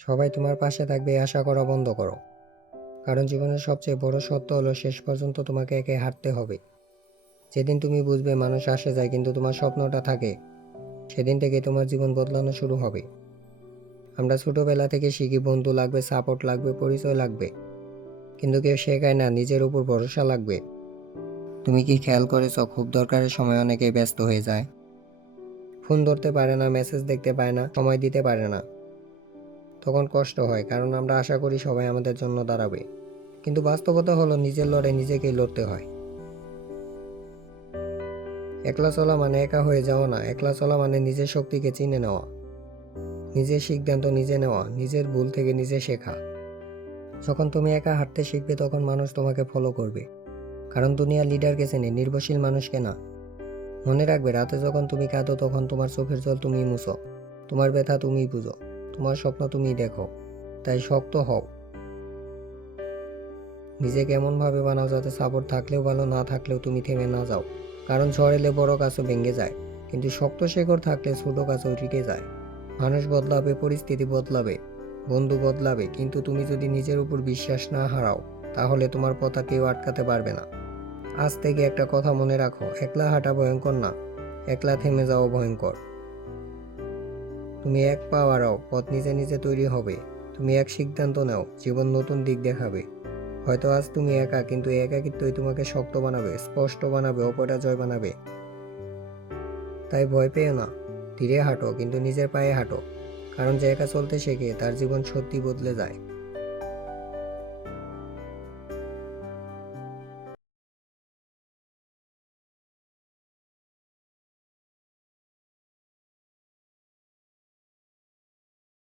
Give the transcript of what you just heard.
সবাই তোমার পাশে থাকবে এই আশা করা বন্ধ করো। কারণ জীবনের সবচেয়ে বড় সত্য হলো শেষ পর্যন্ত তোমাকে একে হাঁটতে হবে। যেদিন তুমি বুঝবে মানুষ আসে যায় কিন্তু তোমার স্বপ্নটা থাকে, সেদিন থেকে তোমার জীবন বদলানো শুরু হবে। আমরা ছোটবেলা থেকে শিখি বন্ধু লাগবে, সাপোর্ট লাগবে, পরিচয় লাগবে, কিন্তু কেউ শেখায় না নিজের উপর ভরসা লাগবে। তুমি কি খেয়াল করেছো খুব দরকারের সময় অনেকেই ব্যস্ত হয়ে যায়, ফোন ধরতে পারে না, মেসেজ দেখতে পায় না, সময় দিতে পারে না। তখন কষ্ট হয় কারণ আমরা আশা করি সবাই আমাদের জন্য দাঁড়াবে, কিন্তু বাস্তবতা হলো নিজের লড়াই নিজেকেই লড়তে হয়। একলা চলা মানে একা হয়ে যাওয়া না, একলা চলা মানে নিজের শক্তিকে চিনে নেওয়া, নিজের সিদ্ধান্ত নিজে নেওয়া, নিজের ভুল থেকে নিজে শেখা। যখন তুমি একা হাঁটতে শিখবে তখন মানুষ তোমাকে ফলো করবে, কারণ দুনিয়া লিডারকে চেনে, নির্ভরশীল মানুষকে না। মনে রাখবে রাতে যখন তুমি কাঁদো তখন তোমার চোখের জল তুমিই মুছো, তোমার ব্যথা তুমিই বুঝো, তোমার স্বপ্ন তুমিই দেখো। তাই শক্ত হও, নিজেকে এমনভাবে বানাও যাতে সাপোর্ট থাকলেও ভালো, না থাকলেও তুমি থেমে না যাও। কারণ ঝড় এলে বড় গাছও ভেঙে যায়, কিন্তু শক্ত শেকড় থাকলে ছোট গাছও টিকে যায়। মানুষ বদলাবে, পরিস্থিতি বদলাবে, বন্ধু বদলাবে, কিন্তু তুমি যদি নিজের উপর বিশ্বাস না হারাও তাহলে তোমার পথা কেউ আটকাতে পারবে না। আজ থেকে একটা কথা মনে রাখো, একলা হাঁটা ভয়ঙ্কর না, একলা থেমে যাওয়া ভয়ঙ্কর। তুমি এক পা বাড়াও, পথ নিজে নিজে তৈরি হবে। তুমি এক সিদ্ধান্ত নাও, জীবন নতুন দিক দেখাবে। হয়তো আজ তুমি একা, কিন্তু এই একাকিত্বই তোমাকে শক্ত বানাবে, স্পষ্ট বানাবে, অপরাজয় বানাবে। তাই ভয় পেও না, ধীরে হাঁটো কিন্তু নিজের পায়ে হাঁটো। কারণ যে একা চলতে শেখে তার জীবন সত্যি বদলে যায়।